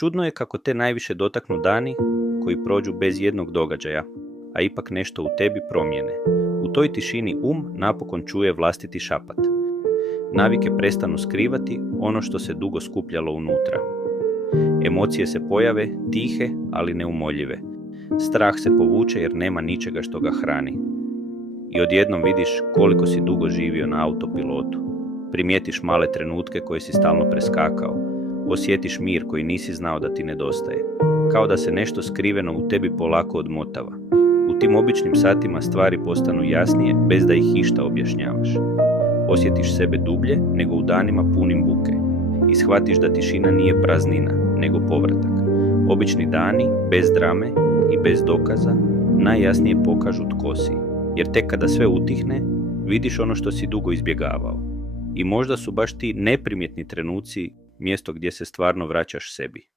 Čudno je kako te najviše dotaknu dani koji prođu bez jednog događaja, a ipak nešto u tebi promijene. U toj tišini napokon čuje vlastiti šapat. Navike prestanu skrivati ono što se dugo skupljalo unutra. Emocije se pojave, tihe, ali neumoljive. Strah se povuče jer nema ničega što ga hrani. I odjednom vidiš koliko si dugo živio na autopilotu. Primijetiš male trenutke koje si stalno preskakao. Osjetiš mir koji nisi znao da ti nedostaje. Kao da se nešto skriveno u tebi polako odmotava. U tim običnim satima stvari postanu jasnije bez da ih išta objašnjavaš. Osjetiš sebe dublje nego u danima punim buke. I shvatiš da tišina nije praznina, nego povratak. Obični dani, bez drame i bez dokaza, najjasnije pokažu tko si. Jer tek kada sve utihne, vidiš ono što si dugo izbjegavao. I možda su baš ti neprimjetni trenuci mjesto gdje se stvarno vraćaš sebi.